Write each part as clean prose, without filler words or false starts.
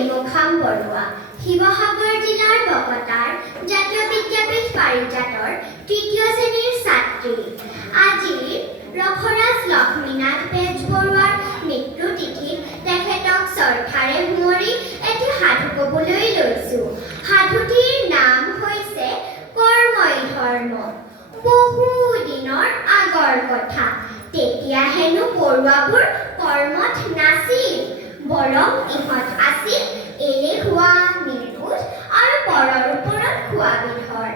নিৰ্মখাম বৰুৱা শিৱসাগৰ জিলাৰ বকতাৰ জাতীয় বিদ্যাপীঠ পাৰিজাতৰ তৃতীয় শ্ৰেণীৰ ছাত্ৰী। আজি ৰখৰাজ লক্ষ্মীনাথ বেজবৰুৱাৰ মৃত্যু তিথিত তেখেতক শ্ৰদ্ধাৰে সুঁৱৰি এটি সাধু ক'বলৈ লৈছোঁ। সাধুটিৰ নাম হৈছে কৰ্মই ধৰ্ম। বহু দিনৰ আগৰ কথা। তেতিয়া হেনো পৰুৱাবোৰ কৰ্মত নাছিল, বৰং ইহঁত আছিল এলেহুৱা, নিৰ্বোধ আৰু পৰৰ ওপৰত খোৱা বিধৰ।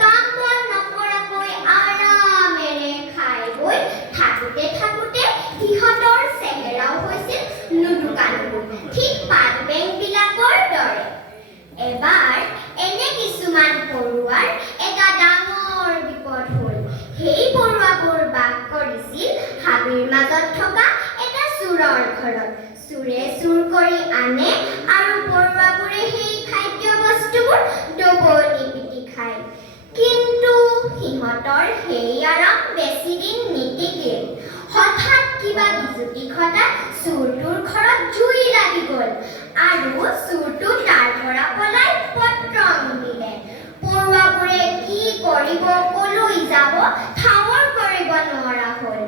কাম বন নকৰাকৈ আৰামেৰে খাই বৈ থাকোঁতে থাকোঁতে সিহঁতৰ চেহেৰাও হৈছিল নুদুকা-নুদুক, ঠিক পাত বেংবিলাকৰ দৰে। এবাৰ এনে কিছুমান পৰুৱাৰ এটা ডাঙৰ বিপদ হ'ল। সেই পৰুৱাবোৰ বাস কৰিছিল হাবিৰ মাজত থকা এটা চোৰৰ ঘৰত। চোৰে চুৰ কৰি আনে আৰু পৰুৱাবোৰে সেই খাদ্য বস্তুবোৰ দবনি পিটি খায়। কিন্তু সিহঁতৰ সেই আৰাম বেছিদিন নিটিকিল। হঠাৎ কিবা বিজুতি ঘটাত চোৰটোৰ ঘৰত জুই লাগি গ'ল আৰু চোৰটো তাৰ পৰা পলাই পত্ৰং দিলে। পৰুৱাবোৰে কি কৰিব, কলৈ যাব ঠাৱৰ কৰিব নোৱাৰা হ'ল।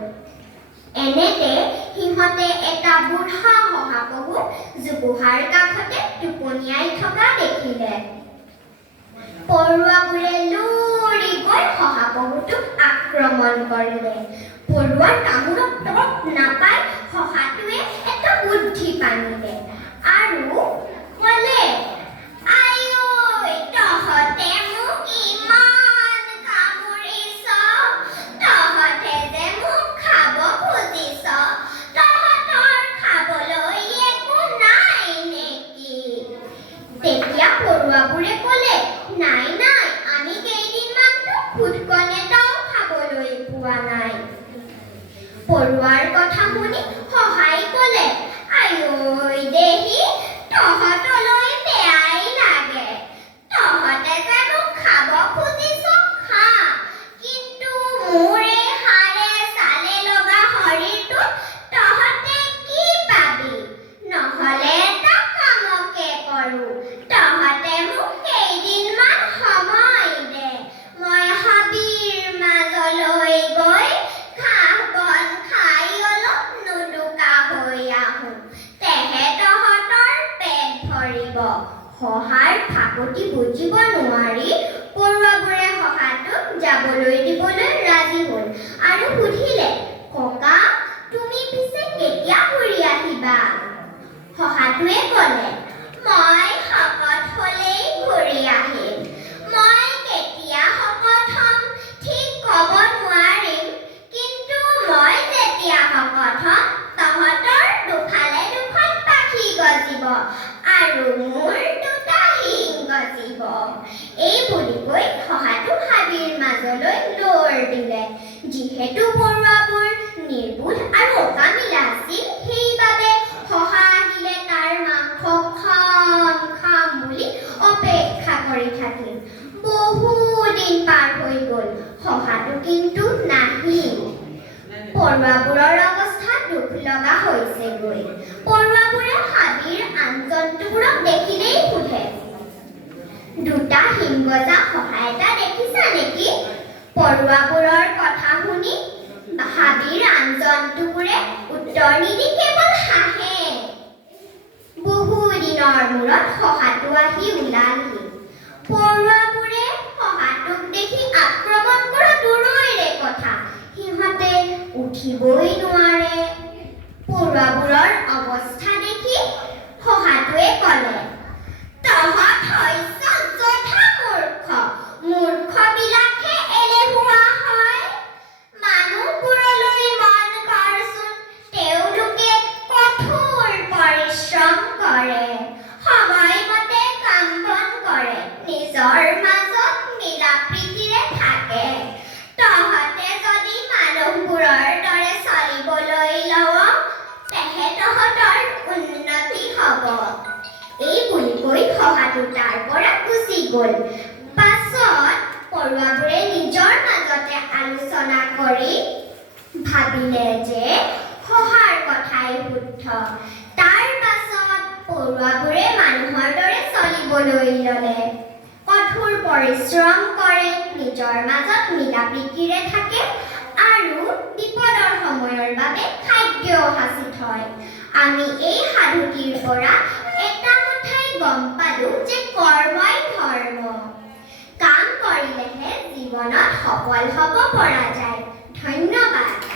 এনেতে সিহঁতে এটা বুঢ়া শহাপহুক জোপোহাৰ কাষতে টোপনিয়াই থকা দেখিলে। পৰুৱাবোৰে লৰি গৈ শহাপহুটোক আক্ৰমণ কৰিলে। পৰুৱাৰ কামোৰত তত নাপাই শহাটোৱে এটা বুদ্ধি পানিলে আৰু ক'লে, আঐ তহঁতে মোক ইমান কামুৰিছ, তহঁতে যে মোক খাব খুজিছ, তহঁতৰ খাবলৈ একো নাই নেকি? তেতিয়া পৰুৱাবোৰে ক'লে, নাই নাই, আমি কেইদিনমানতো খুদকণ এটাও খাবলৈ পোৱা নাই। পৰুৱাৰ কথা শুনি শহাই ক'লে, আঐ দেহি, তহঁতলৈ বেয়াই লাগে। তহঁতে যে মোক খাব খুজিছ খা, কিন্তু মোৰ এই হাড়ে চালে লগা শৰীৰটোত তহঁতে কি পাবি? নহ'লে এটা কামকে কৰোঁ, তহঁতে মোক কেইদিনমান সময় দে। মই হাবিৰ মাজলৈ গৈ ঘাঁহ বন খাই অলপ নুদুকা হৈ আহোঁ, তেহে তহঁতৰ পেট ভৰিব। শহাৰ ফাকুটি বুজিব নোৱাৰি পৰুৱাবোৰে শহাটোক যাবলৈ দিবলৈ ৰাজি হ'ল আৰু সুধিলে, ককা, তুমি পিছে কেতিয়া ঘূৰি আহিবা? শহাটোৱে ক'লে, মই শকত হ'লেই ঘূৰি আহিম। মই কেতিয়া শকত হ'ম ঠিক ক'ব নোৱাৰিম, কিন্তু মই যেতিয়া শকত হ'ম তহঁতৰ দুফালে দুখন পাখি গজিব আৰু মোৰ দুটা শিং গজিব। এই বুলি কৈ শহাটো হাবিৰ মাজলৈ লৰ দিলে। যিহেতু পৰুৱাবোৰ নিৰ্বোধ আৰু অকামিলা আছিল, সেইবাবে শহা আহিলে তাৰ মাংস খাম খাম বুলি অপেক্ষা কৰি থাকিল। বহুদিন পাৰ হৈ গ'ল, শহাটো কিন্তু নাহিল। পৰুৱাবোৰৰ অৱস্থা দুখ লগা হৈছেগৈ। পৰুৱাবোৰে হাবিৰ আন জন্তুবোৰক দেখিলেই সোধে, দুটা শিং গজা শহা এটা দেখিছা নেকি? পৰুৱাবোৰৰ কথা শুনি হাবিৰ আন জন্তুবোৰে উত্তৰ নিদি কেৱল হাঁহে। বহু দিনৰ মূৰত শহাটো আহি ওলালহি। পৰুৱাবোৰে শহাটোক দেখি আক্ৰমণ কৰা দূৰৈৰে কথা, সিহঁতে উঠিবই নোৱাৰে। পৰুৱাবোৰৰ অৱস্থা দেখি শহাটোৱে ক'লে, তহঁত হৈছ যথা মূৰ্খ। মূৰ্খবিলাকহে এলেহুৱা হয়। মানুহবোৰলৈ মন কৰচোন, তেওঁলোকে কঠোৰ পৰিশ্ৰম কৰে, সময়মতে কাম বন কৰে, নিজৰ মাজত মিলা প্ৰীতিৰে থাকে। তহঁতে যদি মানুহবোৰৰ দৰে চলিবলৈ লৱ, তেহে তহঁতৰ উন্নতি হ'ব। এই বুলি কৈ শহাটো তাৰ পৰা গুচি গ'ল। পাছত পৰুৱাবোৰে নিজৰ মাজতে আলোচনা কৰি ভাবিলে যে শহাৰ কথাই শুদ্ধ। তাৰ পাছত পৰুৱাবোৰে মানুহ বাচিবলৈ ল'লে। কঠোৰ পৰিশ্ৰম কৰে, নিজৰ মাজত মিলা প্ৰীতিৰে থাকে আৰু বিপদৰ সময়ৰ বাবে খাদ্য সাঁচি থয়। আমি এই সাধুটিৰ পৰা এটা কথাই গম পালো যে কৰ্মই ধৰ্ম। কাম কৰিলেহে জীৱনত সফল হ'ব পৰা যায়। ধন্যবাদ।